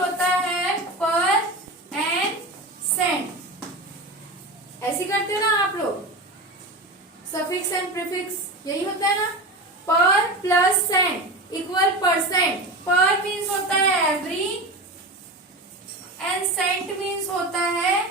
होता है पर एंड सेंट। ऐसे करते हो ना आप लोग, सफिक्स एंड प्रीफिक्स यही होता है ना। पर प्लस सेंट इक्वल परसेंट। पर मीन्स होता है एवरी एंड सेंट मीन्स होता है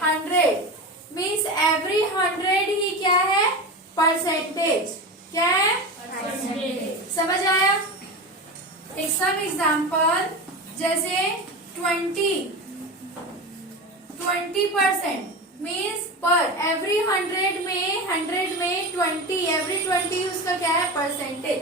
100। मीन्स एवरी 100 ही क्या है, परसेंटेज। क्या है, परसेंटेज। समझ आया। एक सम एग्जाम्पल, जैसे 20% मीन्स पर एवरी 100 में 20 एवरी 20 उसका क्या है, परसेंटेज।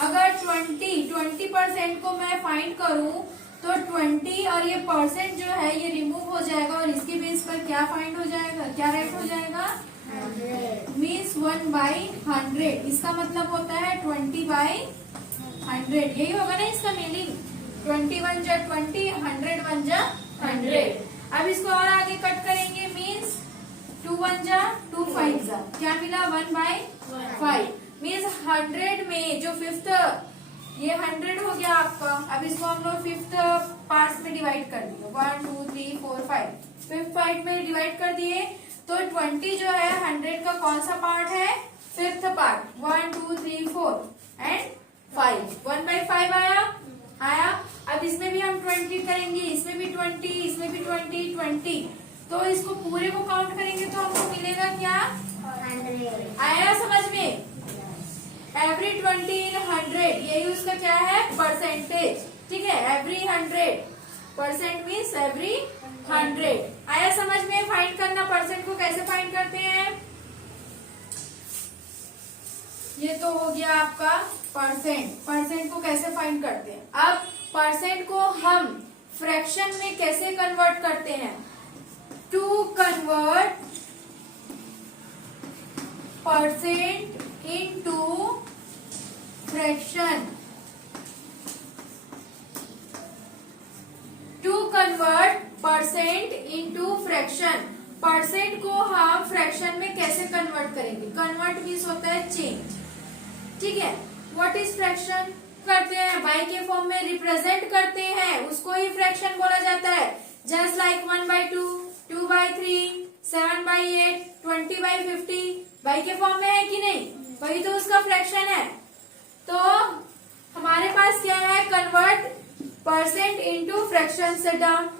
अगर 20% को मैं फाइंड करूं तो 20 और ये परसेंट जो है ये रिमूव हो जाएगा और इसके बेस पर क्या फाइंड हो जाएगा, क्या राइट हो जाएगा, 100। मीन्स 1/100। इसका मतलब होता है 20/100। यही होगा ना इसका मीनिंग। 20 1 जा 20, 100 1 जा 100। अब इसको और आगे कट करेंगे, मीन्स 2 1 जा 2 5 जा क्या मिला, 1/5। मीन्स 100 में जो फिफ्थ, ये 100 हो गया आपका। अब इसको हम लोग फिफ्थ पार्ट में डिवाइड कर दिए, 1 2 3 4 5। फिफ्थ पार्ट में डिवाइड कर दिए तो 20 जो है 100 का कौन सा पार्ट है, फिफ्थ पार्ट। 1 2 3 4 एंड 5, 1/5 आया। अब इसमें भी हम 20 करेंगे, इसमें भी 20, इसमें भी 20। तो इसको पूरे को काउंट करेंगे तो हमको मिलेगा क्या, 100। आया समझ में। एवरी 20 इन 100 यही उसका क्या है, परसेंटेज। ठीक है, एवरी 100% मीन्स एवरी 100। आया समझ में। फाइंड करना परसेंट को कैसे फाइंड करते हैं। ये तो हो गया आपका परसेंट को कैसे फाइंड करते हैं। अब परसेंट को हम फ्रैक्शन में कैसे कन्वर्ट करते हैं। To convert percent into fraction. To convert percent into fraction. Percent को हम फ्रैक्शन में कैसे कन्वर्ट करेंगे। कन्वर्ट मीन्स होता है चेंज। ठीक है, व्हाट इज फ्रैक्शन करते हैं, बाई के फॉर्म में रिप्रेजेंट करते हैं, उसको ही फ्रैक्शन बोला जाता है। जस्ट लाइक 1/2, 2/3, 7/8, 20/50 बाई के फॉर्म में है कि नहीं, वही तो उसका फ्रैक्शन है। तो हमारे पास क्या है, कन्वर्ट परसेंट इनटू फ्रैक्शन। से डाउन,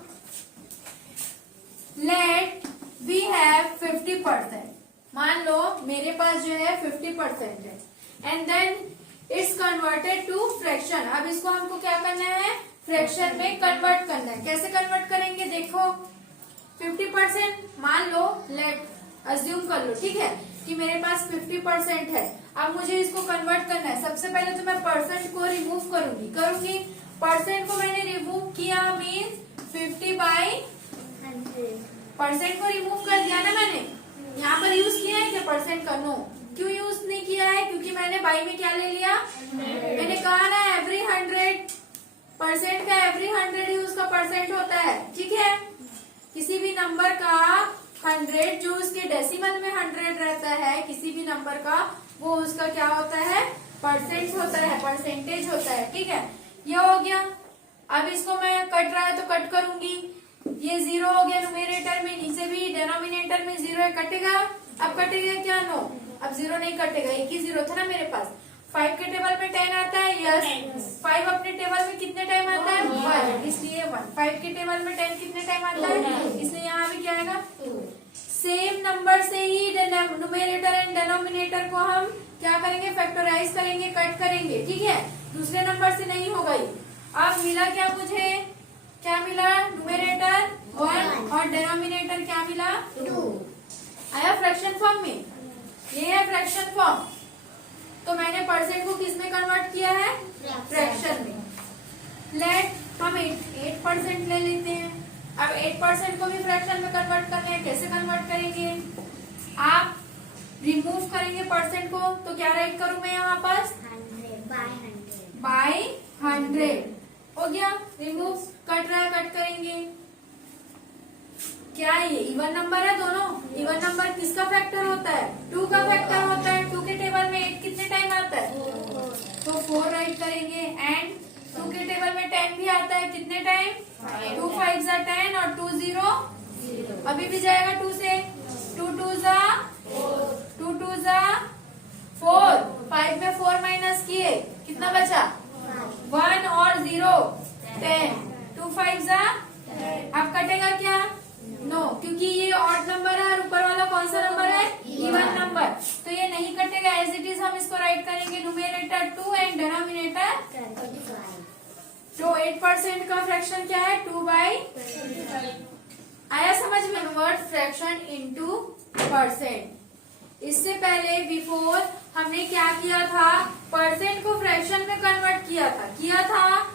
लेट वी हैव 50%। मान लो मेरे पास जो है 50% है and then it's converted to fraction. अब इसको हमको क्या करना है, फ्रैक्शन में कन्वर्ट करना है। कैसे कन्वर्ट करेंगे, देखो 50% मान लो, लेट अज्यूम कर लो, ठीक है, कि मेरे पास 50% है। अब मुझे इसको कन्वर्ट करना है। सबसे पहले तो मैं परसेंट को रिमूव करूंगी। परसेंट को मैंने रिमूव किया, मीन्स 50/100। परसेंट को रिमूव कर दिया ना मैंने। यहाँ पर यूज किया है क्या परसेंट का, नो। क्यों यूज नहीं किया है, क्योंकि मैंने बाई में क्या ले लिया, मैंने कहा ना एवरी 100% का एवरी 100 ही उसका परसेंट होता है। ठीक है, किसी भी नंबर का 100 जो उसके डेसिमल में 100 रहता है, किसी भी नंबर का, वो उसका क्या होता है, परसेंट होता है, परसेंटेज होता है। ठीक है, ये हो गया। अब इसको मैं कट रहा है तो कट करूंगी। ये 0 हो गया न्यूमेरेटर में, नीचे भी डिनोमिनेटर में 0 है, कटेगा। अब कटेगा क्या, नो, अब 0 नहीं कटेगा, एक ही 0 था ना मेरे पास। 5 के टेबल में 10 आता है, यस। 5 अपने टेबल में कितने टाइम आता है, 1, इसलिए 1। 5 के टेबल में 10 कितने टाइम आता है, इसलिए यहाँ भी क्या आएगा, 2। सेम नंबर से ही न्यूमेरेटर एंड डिनोमिनेटर को हम क्या करेंगे, फैक्टराइज करेंगे, कट करेंगे। ठीक है, दूसरे नंबर से नहीं होगा ये। अब मिला क्या मुझे, क्या मिला, न्यूमेरेटर 1 और डिनोमिनेटर क्या मिला, 2। आया फ्रैक्शन फॉर्म में, ये है फ्रैक्शन फॉर्म। तो मैंने परसेंट को किस में कन्वर्ट किया है, फ्रैक्शन में। लेट हम 8% ले लेते हैं। अब 8% को भी फ्रैक्शन में कन्वर्ट करना है। कैसे कन्वर्ट करेंगे, आप रिमूव करेंगे परसेंट को, तो क्या राइट करूं मैं यहाँ पर, 100/100 हो गया। रिमूव, कट रहा है, कट करेंगे। क्या है ये, इवन नंबर है दोनों। इवन नंबर किसका फैक्टर होता है, 2 का फैक्टर होता है। 2 के टेबल में 8 कितने टाइम आता है, तो 4 राइट करेंगे एंड 2 के टेबल में 10 भी आता है, कितने टाइम? 2 5 जा 10 और 2 0 अभी भी जाएगा 2 से, 2 2 जा 2 2 जा 4, 5 में 4 माइनस किए, कितना बचा? 1 और 0 10, 2 5 जा, अब कटेगा क्या? नो, क्योंकि ये ऑड नंबर है और ऊपर वाला कौन सा नंबर है? इवन नंबर, तो ये नहीं कटेगा। एज इट इज हम इसको राइट करेंगे, न्यूमरेटर 2 एंड डिनोमिनेटर 25। 8% का फ्रैक्शन क्या है? 2/25। आया समझ में? Convert fraction into percent. इससे पहले बिफोर हमने क्या किया था? परसेंट को फ्रैक्शन में कन्वर्ट किया था।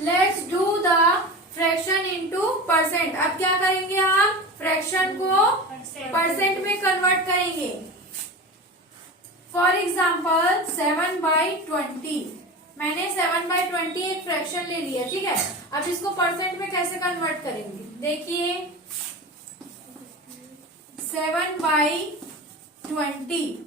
Let's do the fraction into percent. अब क्या करेंगे हम? फ्रैक्शन को परसेंट में कन्वर्ट करेंगे। फॉर एग्जाम्पल 7/20, मैंने 7/20 एक फ्रैक्शन ले लिया, ठीक है। अब इसको परसेंट में कैसे कन्वर्ट करेंगे? देखिए 7/20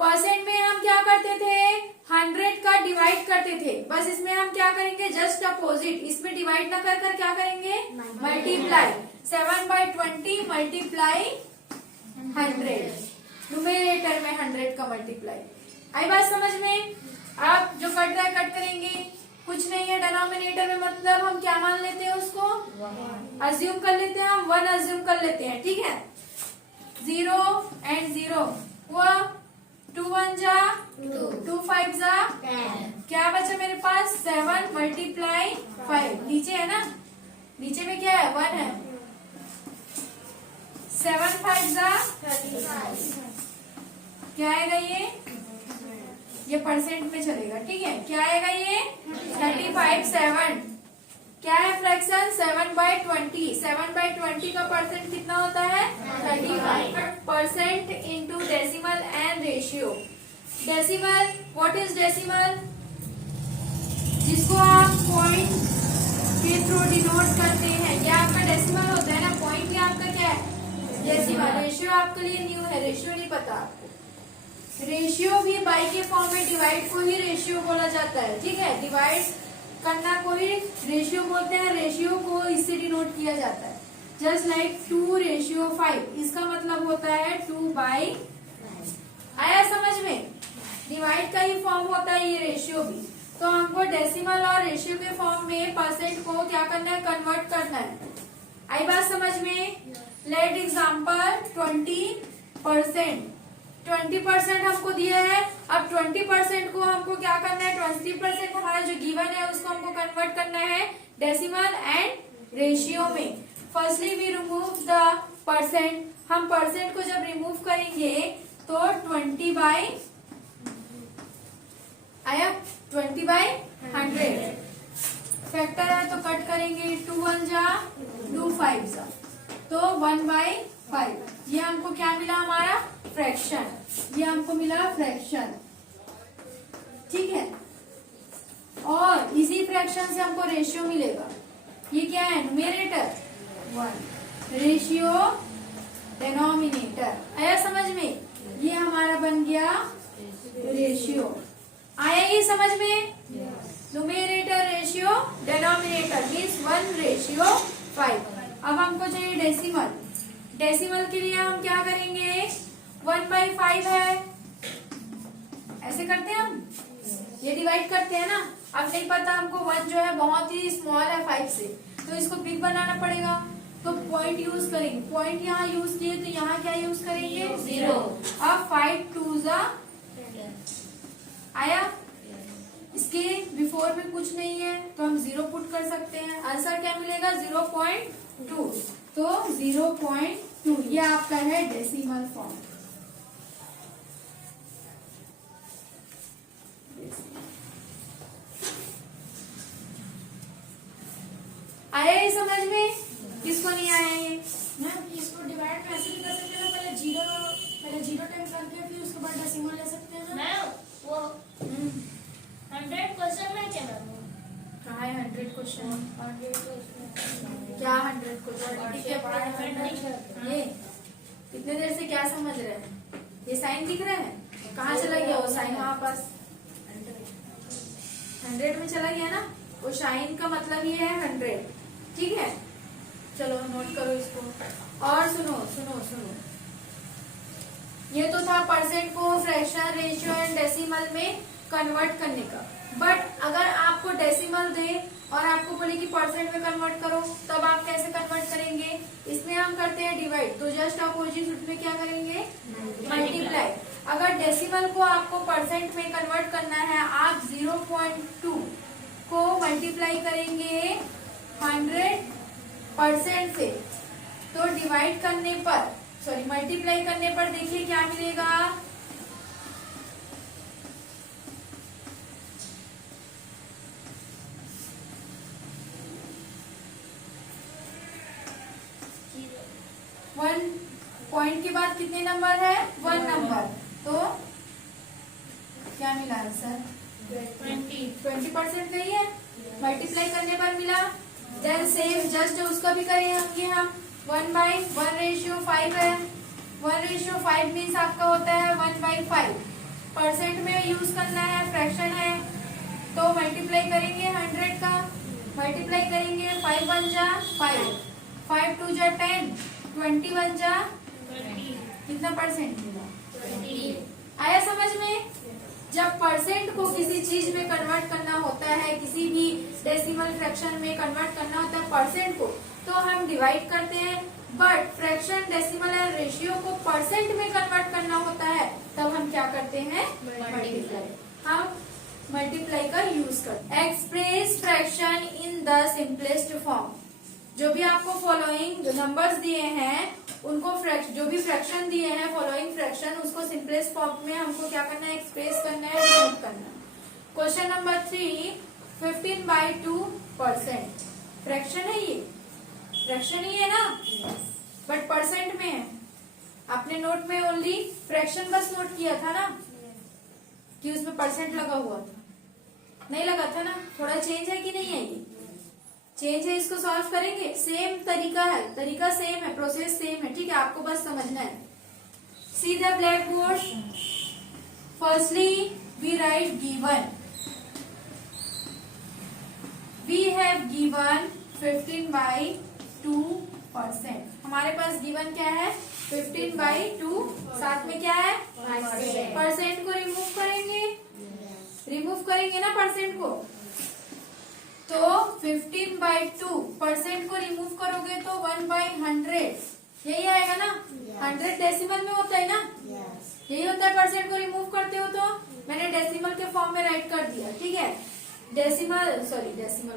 परसेंट में हम क्या करते थे? 100 का डिवाइड करते थे। बस इसमें हम क्या करेंगे? जस्ट अपोजिट, इसमें डिवाइड ना कर क्या करेंगे? मल्टीप्लाई। 7/20 मल्टीप्लाई 100, न्यूमरेटर में 100 का मल्टीप्लाई। आई बात समझ में? अब जो कट रहा है कट करेंगे, कुछ नहीं है डिनोमिनेटर में, मतलब हम क्या मान लेते हैं? उसको अज्यूम कर लेते हैं, हम 1 अज्यूम कर लेते हैं, ठीक है। 0 एंड 0 हुआ, 2 1 जा 2 5 जा 10, क्या बचा मेरे पास? 7 मल्टीप्लाई 5, नीचे है ना, नीचे में क्या है? 1 है। 7 5 जा 35, क्या आएगा ये परसेंट में चलेगा, ठीक है। क्या आएगा ये? 35 7, क्या है फ्रैक्शन? 7/20। 7/20 का परसेंट कितना होता है? 35% into decimal and ratio. Decimal, what is decimal? जिसको आप पॉइंट के थ्रू डिनोट करते हैं, ये आपका डेसिमल होता है ना। पॉइंट ये आपका क्या है? डेसिमल। रेशियो आपके लिए न्यू है, रेशियो नहीं पता आपको। रेशियो भी बाई के फॉर्म में, डिवाइड को ही रेशियो बोला जाता है, ठीक है। डिवाइड करना को ही रेशियो बोलते हैं, रेशियो को इससे डिनोट किया जाता है। जस्ट लाइक 2:5, इसका मतलब होता है 2/5। आया समझ में? डिवाइड का ही फॉर्म होता है ये रेशियो भी। तो हमको डेसिमल और रेशियो के फॉर्म में परसेंट को क्या करना है? कन्वर्ट करना है। आई बात समझ में? Late example 20%। 20% हमको दिया है। अब 20% को हमको क्या करना है? 20% हमारा जो गिवन है उसको हमको कन्वर्ट करना है डेसिमल एंड रेशियो में। Firstly we remove the percent. हम परसेंट को जब रिमूव करेंगे तो 20/, आया 20/100। फैक्टर है तो कट करेंगे, 2 1 जा 2 5 जा, तो 1/5। ये हमको क्या मिला? हमारा फ्रैक्शन। ये हमको मिला फ्रैक्शन, ठीक है। और इसी फ्रैक्शन से हमको रेशियो मिलेगा। ये क्या है? Numerator 1, ratio denominator. आया समझ में? ये हमारा बन गया रेशियो। आया ये समझ में? Numerator ratio denominator means 1:5। अब हमको चाहिए डेसिमल। डेसिमल के लिए हम क्या करेंगे? 1/5 है, ऐसे करते हैं हम, ये डिवाइड करते हैं ना। अब नहीं पता हमको 1 जो है बहुत ही स्मॉल है 5 से, तो इसको बिग बनाना पड़ेगा। तो पॉइंट यूज करेंगे। पॉइंट यहाँ यूज किए तो यहाँ क्या यूज करेंगे? 0। अब 5 2 जा, आया? इसके बिफोर में कुछ नहीं है तो हम 0 पुट कर सकते हैं। आंसर क्या मिलेगा? 0.2। तो 0.2 ये आपका है डेसिमल फॉर्म। आया ये समझ में? किसको नहीं आया ये? मैम इसको डिवाइड में ऐसे भी कर सकते हैं, पहले जीरो टाइम करके फिर उसके बाद डेसिमल ले सकते हैं। मैम वो 100 क्वेश्चन में क्या मैम? कहाँ है 100 क्वेश्चन? 100 क्वेश्चन क्या 100 क्वेश्चन? ये कितने देर से क्या समझ रहे हैं? ये साइन दिख रहे हैं? कहाँ चला गया वो साइन? वहाँ पास 100 में चला गया ना, वो साइन का मतलब ये है 100, ठीक है। चलो नोट करो इसको। और सुनो सुनो सुनो, ये तो था परसेंट को फ्रैक्शन, रेशियो एंड डेसिमल में कन्वर्ट करने का। बट अगर आपको डेसिमल दे और आपको बोले कि परसेंट में कन्वर्ट करो, तब आप कैसे कन्वर्ट करेंगे? इसमें हम करते हैं डिवाइड, तो जस्ट अपोजिट उसमें क्या करेंगे? मल्टीप्लाई। अगर डेसिमल को आपको परसेंट में कन्वर्ट करना है, आप 0.2 को मल्टीप्लाई करेंगे 100% से, तो डिवाइड करने पर, सॉरी मल्टीप्लाई करने पर देखिए क्या मिलेगा? 1 पॉइंट के बाद कितने नंबर है? 1 नंबर, तो क्या मिला आंसर? 20% नहीं है, मल्टीप्लाई करने पर मिला। देन सेम जस्ट उसका भी करेंगे हम 1/1/5 है। 1/5 मीन्स आपका होता है 1/5। परसेंट में यूज करना है, फ्रैक्शन है, तो मल्टीप्लाई करेंगे 100 का, मल्टीप्लाई करेंगे 5 1 जा 5, 5 2 जा 10, 20 1 जा, कितना परसेंट मिला? आया समझ में? जब परसेंट को किसी चीज में कन्वर्ट करना होता है, किसी भी डेसिमल फ्रैक्शन में कन्वर्ट करना होता है परसेंट को, तो हम डिवाइड करते हैं। बट फ्रैक्शन, डेसिमल और रेशियो को परसेंट में कन्वर्ट करना होता है, तब हम क्या करते हैं? मल्टीप्लाई। हम मल्टीप्लाई का यूज करते हैं। Express fraction in the simplest form. जो भी आपको फॉलोइंग नंबर्स दिए हैं, उनको जो भी फ्रैक्शन दिए हैं, फॉलोइंग फ्रैक्शन, उसको सिंपलेस्ट फॉर्म में हमको क्या करना है? एक्सप्रेस करना है, डिनोट करना है। Question number 3, 15/2%। फ्रैक्शन है ये, फ्रैक्शन ही है ना, बट परसेंट में है। आपने नोट में ओनली फ्रैक्शन बस नोट किया था ना, कि उसमें परसेंट लगा हुआ था, नहीं लगा था ना। थोड़ा चेंज है कि नहीं है? ये चेंज है, इसको सॉल्व करेंगे। सेम तरीका है, तरीका सेम है, प्रोसेस सेम है, ठीक है, आपको बस समझना है। See the blackboard. Firstly we write given, we have given 15/2%। हमारे पास गिवन क्या है? 15/2, साथ में क्या है? परसेंट को रिमूव करेंगे, रिमूव करेंगे ना परसेंट को, तो 15/2% को रिमूव करोगे तो 1/100, यही आएगा ना। 100 डेसिमल में होता है ना, यही होता है। परसेंट को रिमूव करते हो तो मैंने डेसिमल के फॉर्म में राइट कर दिया, ठीक है। डेसिमल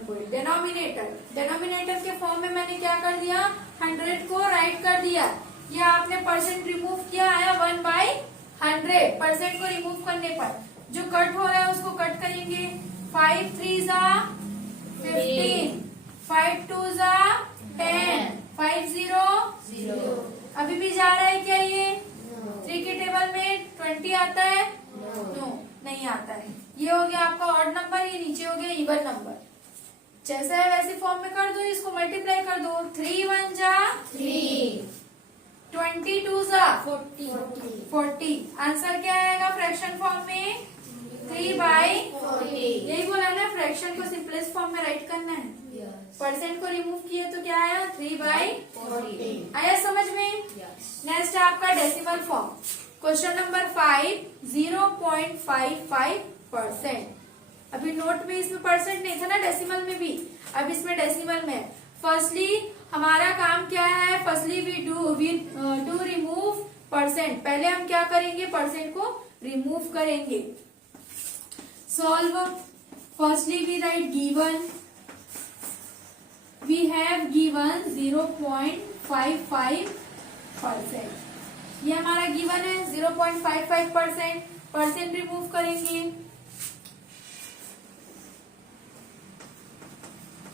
को डेनोमिनेटर के फॉर्म में मैंने क्या कर दिया? 100 को राइट कर दिया। ये आपने परसेंट रिमूव किया, आया 1/100। परसेंट को रिमूव करने पर जो कट हो रहा है उसको कट करेंगे। 5 3 जा 15, 5 2 जा 10, 5 0। अभी भी जा रहा है क्या ये? 3 के टेबल में 20 आता है? नो, नहीं आता है। ये हो गया आपका ऑड नंबर, ये नीचे हो गया इवन नंबर। जैसा है वैसे फॉर्म में कर दो, इसको मल्टीप्लाई कर दो। 3 1 जा 3, 20 2 जा 40। आंसर क्या आएगा फ्रैक्शन फॉर्म में? 3/40। यही बोला ना, फ्रैक्शन को सिंपलेस्ट फॉर्म में राइट करना है। परसेंट को रिमूव किए तो क्या आया? 3/40। आया समझ में? नेक्स्ट है आपका डेसिमल फॉर्म। Question number 5, 0.55%। अभी नोट में इसमें परसेंट नहीं था ना, डेसिमल में भी, अब इसमें डेसिमल में। फर्स्टली हमारा काम क्या है? Firstly we do remove percent. पहले हम क्या करेंगे? परसेंट को रिमूव करेंगे। Solve. Firstly, we write given. We have given 0.55%. ये हमारा गिवन है 0.55%। परसेंट रिमूव करेंगे,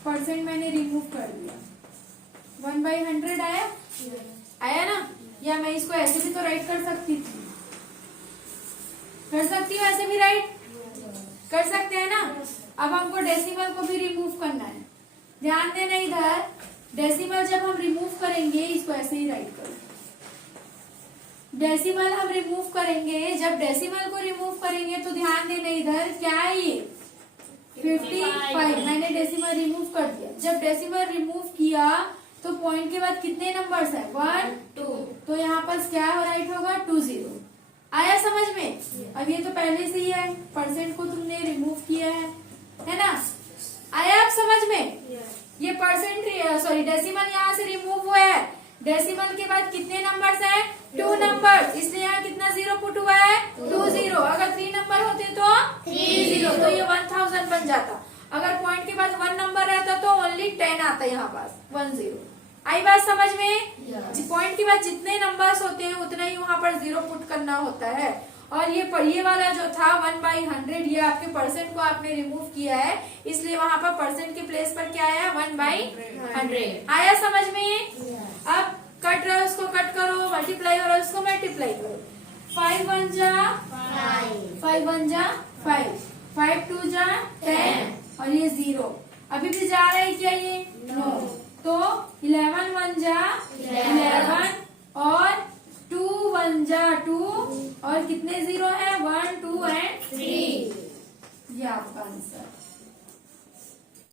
परसेंट मैंने रिमूव कर दिया। 1/100 आया? आया ना? या मैं इसको ऐसे भी तो राइट कर सकती थी, कर सकती हूँ, ऐसे भी राइट कर सकते हैं ना। अब हमको डेसिमल को भी रिमूव करना है। ध्यान देना इधर, डेसिमल जब हम रिमूव करेंगे, इसको ऐसे ही राइट करो। डेसिमल हम रिमूव करेंगे, जब डेसिमल को रिमूव करेंगे तो ध्यान देना इधर क्या है? ये 55। मैंने डेसिमल रिमूव कर दिया। जब डेसिमल रिमूव किया तो पॉइंट के बाद कितने नंबर्स है? 1 2। तो यहाँ पर क्या राइट होगा? 20। आया समझ में? अब ये तो पहले से ही है, परसेंट को तुमने रिमूव किया है ना? आया आप समझ में? ये परसेंट सॉरी डेसिमल यहाँ से रिमूव हुआ है। डेसिमल के बाद कितने नंबर्स है? 2 नंबर, इसलिए यहाँ कितना जीरो पुट हुआ है? 20। अगर 3 नंबर होते तो 30, तो ये 1000 बन जाता। अगर पॉइंट के बाद 1 नंबर रहता तो ओनली 10 आता यहाँ पास, 10। आई बात समझ में? पॉइंट के बाद जितने नंबर्स होते हैं उतना ही वहाँ पर जीरो पुट करना होता है। और ये वाला जो था 1/100, ये आपके परसेंट को आपने रिमूव किया है, इसलिए वहाँ पर परसेंट के प्लेस पर क्या आया? 1/100। आया समझ में? अब कट रहा है उसको कट करो, मल्टीप्लाई हो रहा है उसको मल्टीप्लाई करो। 5 1 जा 5 1 जा 5, 5 2 जा 10 और ये 0। अभी भी जा रहा है क्या ये? नो। तो 11 1 जा 11 और 2 1 जा 2 और कितने जीरो है? 1 2 एंड 3। ये आपका आंसर।